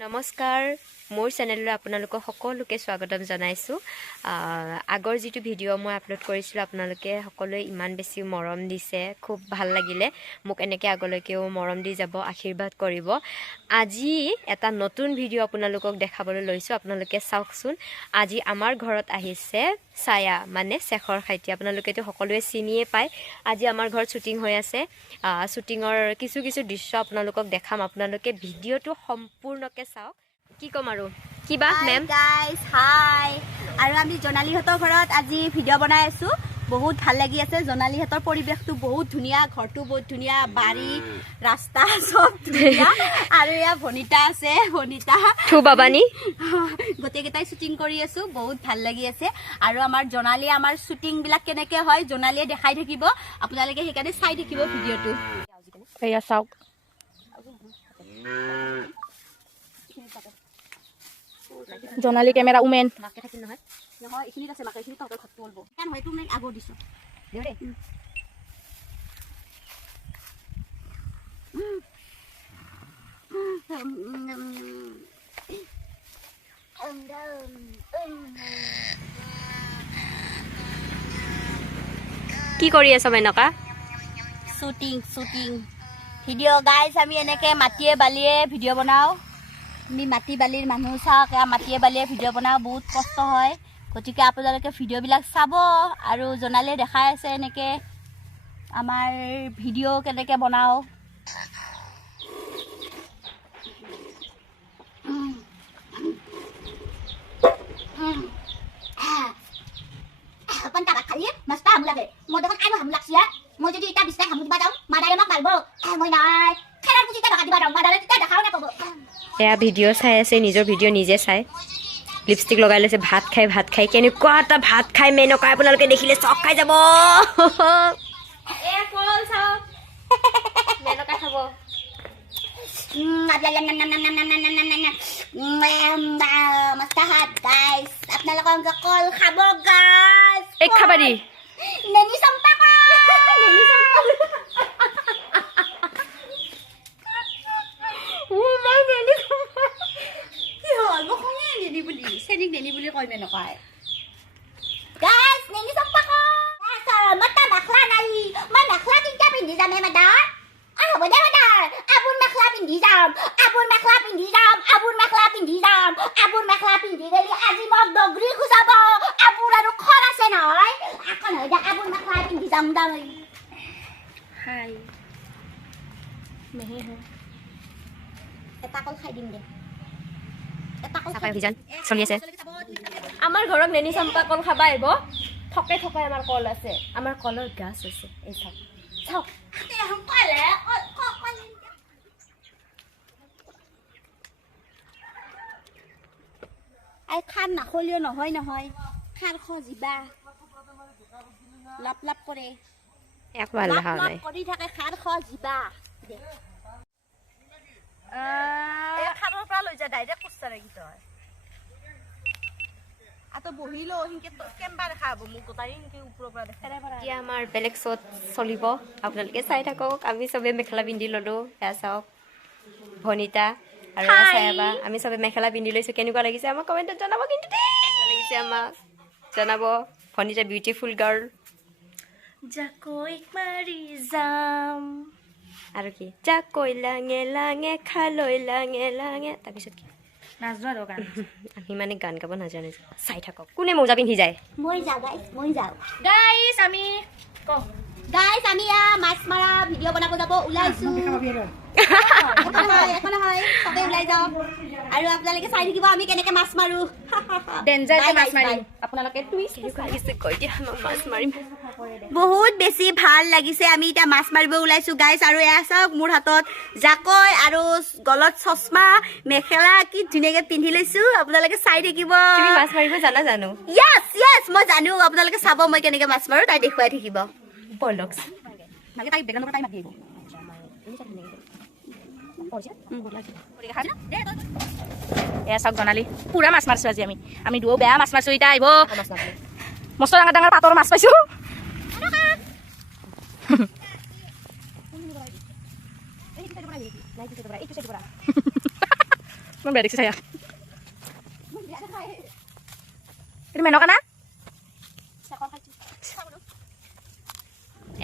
নমস্কাৰ মোৰ চেনেললৈ আপোনালোকক সকলোকে স্বাগতম জনাইছো আগৰ যেটো ভিডিও মই আপলোড কৰিছিলো আপোনালোকে সকলোৱে ইমান বেছি মৰম দিছে খুব ভাল লাগিলে মোক এনেকৈ আগলৈকেও মৰম দি যাব আশীৰ্বাদ কৰিব আজি এটা নতুন ভিডিও আপোনালোকক দেখাবলৈ লৈছো আপোনালোকে চাওকচোন আজি আমাৰ ঘৰত আহিছে ছায়া মানে শেখৰ খাইতি আপোনালোকে তো সকলোৱে চিনিয়ে পায় আজি আমাৰ ঘৰত শুটিং হৈ আছে শুটিংৰ কিছু দৃশ্য আপোনালোকক দেখাম আপোনালোকে ভিডিওটো সম্পূৰ্ণকৈ চাওক কি কম আৰু কিবা মেম গাইস হাই আৰু আমি জনালিহতৰ ঘৰত আজি ভিডিও বনাই আছো বহুত ভাল লাগি আছে জনালিহতৰ পৰিবেশটো বহুত ধুনিয়া ঘৰটো বহুত ধুনিয়া বাৰী ৰাস্তা সব ধুনিয়া আৰু ইয়া ভনিতা আছে ভনিতা থু বাবানি গোটেইকেইটাই শুটিং কৰি আছো বহুত ভাল লাগি আছে আৰু আমাৰ জনালি আমাৰ শুটিং বিলাক কেনেকে হয় জনালিয়ে দেখাই থাকিব আপোনালোকে হেকানে চাই থাকিব ভিডিওটো এয়া চাওক জনালি কেমেৰা উমেন মাকে থাকিল নহয় নহয় এখিনিত আছে মাকে এখিনি তহঁতৰ ঘৰত বলব কেন হয় তুমি আগৰ দিছো দেউ দে কি কৰি আছ মেনকা শুটিং ভিডিও গাইস আমি এনেকে মাটিয়ে বালিয়ে ভিডিও বনাও আমি মাটি বালিৰ মানুহ চাওক মাটিয়ে বালিয়ে ভিডিও বনাও বহুত কষ্ট হয় গতিকে আপোনালোকে ভিডিওবিলাক চাব আৰু জনালে দেখাই আছে এনেকে আমাৰ ভিডিও কেনেকে বনাও अपन ताबा खाली मस्त हम लगे म देखन आइबो हम लक्सिया म जदि इटा बिस्तार हम दिबा जाऊ मादाले मा पालबो মই নাই খেলার বুঝিটা টাকা দিবা দাও মাদালে টিটা দেখাও না কব এয়া ভিডিও চাই আছে নিজৰ ভিডিও নিজে চাই লিপষ্টিক লগাই লৈছে ভাত খাই কেনেকুৱা এটা ভাত খাই মেনকা আপোনালোকে দেখিলে চক খাই যাব এ কল চাও মেনকা খাব मस्त हात गाइस আপোনালোকৰ কল খাব গাইস এক খাবাৰি নেনি সম্পা নেনি সম্পা ও মাই নেনি সম্পা কি হল মই খঙে নেনি বুলি সেনিক নেনি বুলি কইবে নকয় গাইস নেনি সম্পা আছা মতা মাখলা নাই মই মাখলা তিনটা পিন্ধি যামে মাদা আৰু হ'ব দে মাদা আবুন মাখলা পিন্ধি যাম আবুন মাখলা পিন্ধি যাম আবুন মাখলা পিন্ধি যাম আবুন মাখলা পিন্ধি গলি আজি মোক ডগৰি খুজাব আবুৰ আৰু খৰ আছে নহয় এখন হৈ দে আবুন মাখলা পিন্ধি যাম দাই হাই মেহে হ এটা কল খাই দিম দে এটা কল চাফাই অভিযান চলি আছে আমাৰ ঘৰত নেনি চম্পা কল খাবা আহিব ঠকে আমাৰ কল আছে আমাৰ কলৰ গাছ আছে এই চাওক চাওক কলে আই খান নাখলিও নহয় খাৰ খজিবা লাপ কৰে একবাৰ দেখা নাই কৰি থাকে খাৰ খজিবা খাৰৰ পৰা লৈ যা ডাইৰেক্ট কুছাৰে কি তই আতো বহিলো হিনকে কেম্বা দেখা হব মোক গোটাই হিনকে ওপৰৰ পৰা দেখাৰে পৰা এতিয়া আমাৰ বেলেগ শ্বট চলিব আপোনালোকে চাই থাকক আমি চবে মেখেলা পিন্ধি ললো এয়া চাওক ভনিতা আৰু ছায়াবা আমি চবে মেখেলা পিন্ধি লৈছো কেনেকুৱা লাগিছে আমাক কমেণ্টত জনাব কিন্তু লাগিছে আমাক জনাব ভনিতা বিউটিফুল গাৰ্ল জাকৈ মাৰি যাম আৰু কি জাকৈ লাঙে খালৈ লাঙে তাৰপিছত কি নাজনো আৰু গান আমি মানে গান গাব নাজানো চাই থাকক কোনে মৌজা পিন্ধি যায় মই যাওঁ গাইস আমি ক গাইস আমি মাছ মাৰা ভিডিও বনাব যাব ওলাইছো এখন হয় সবে ওলাই যাও আৰু আপোনালোকে চাই থাকিব আমি কেনেকে মাছ মাৰো ডেঞ্জাৰ কে মাছ মাৰি আপোনালোকে টুইষ্ট লাগিছে কৈ দিয়া মাছ মাৰিম বহুত বেছি ভাল লাগিছে আমি এতিয়া মাছ মাৰিব ওলাইছো গাইস আৰু এয়া চাওক মোৰ হাতত জাকৈ আৰু গলত চশমা মেখেলা কি ধুনীয়াকে পিন্ধি লৈছো আপোনালোকে চাই থাকিব তুমি মাছ মাৰিব জানো ইয়েছ মই জানো আপোনালোকে চাব মই কেনেকে মাছ মাৰো তাই দেখুৱাই থাকিব বলক মানে তাই বেগনৰ টাইম আহিব এয়া চাওক জনালি পুৰা মাছ মাৰিছো আজি আমি দুও বেয়া মাছ মাৰিছো এতিয়া আহিব মস্ত ডাঙৰ পাতৰ মাছ পাইছো মই বেয়া দেখিছোঁ চাই এইটো মেনকা না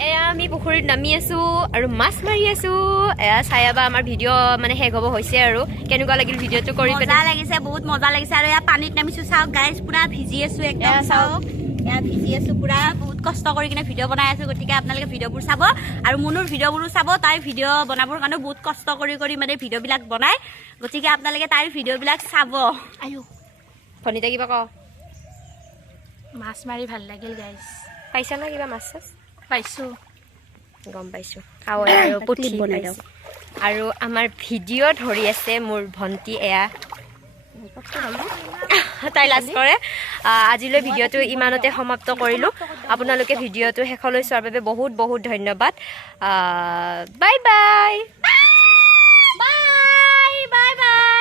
এয়া আমি পুখুৰীত নামি আছোঁ আৰু মাছ মাৰি আছোঁ এয়া চায়াবা আমাৰ ভিডিঅ' মানে শেষ হ'ব হৈছে আৰু কেনেকুৱা লাগিল ভিডিঅ'টো কৰি মজা পেলাই লাগিছে বহুত মজা লাগিছে আৰু এয়া পানীত নামিছো চাওক গাইজ পুৰা ভিজি আছো একদম এয়া চাওক। চাওক এয়া ভিজি আছো পুৰা বহুত কষ্ট কৰি কিনে ভিডিঅ' বনাই আছো গতিকে আপোনালোকে ভিডিঅ'বোৰ চাব আৰু মুনুৰ ভিডিঅ'বোৰো চাব তাই ভিডিঅ' বনাবৰ কাৰণে বহুত কষ্ট কৰি মানে ভিডিঅ'বিলাক বনায় গতিকে আপোনালোকে তাইৰ ভিডিঅ'বিলাক চাব আয়ো ভনিতা কিবা কওঁ মাছ মাৰি ভাল লাগিল গাইজ পাইছা না কিবা মাছ চাছ পাইছোঁ গম পাইছোঁ কাৱৈ আৰু পুঠি পাইছোঁ আৰু আমাৰ ভিডিঅ' ধৰি আছে মোৰ ভণ্টি এয়া তাই লাজ কৰে আজিলৈ ভিডিঅ'টো ইমানতে সমাপ্ত কৰিলোঁ আপোনালোকে ভিডিঅ'টো শেষলৈ চোৱাৰ বাবে বহুত বহুত ধন্যবাদ bye bye bye bye bye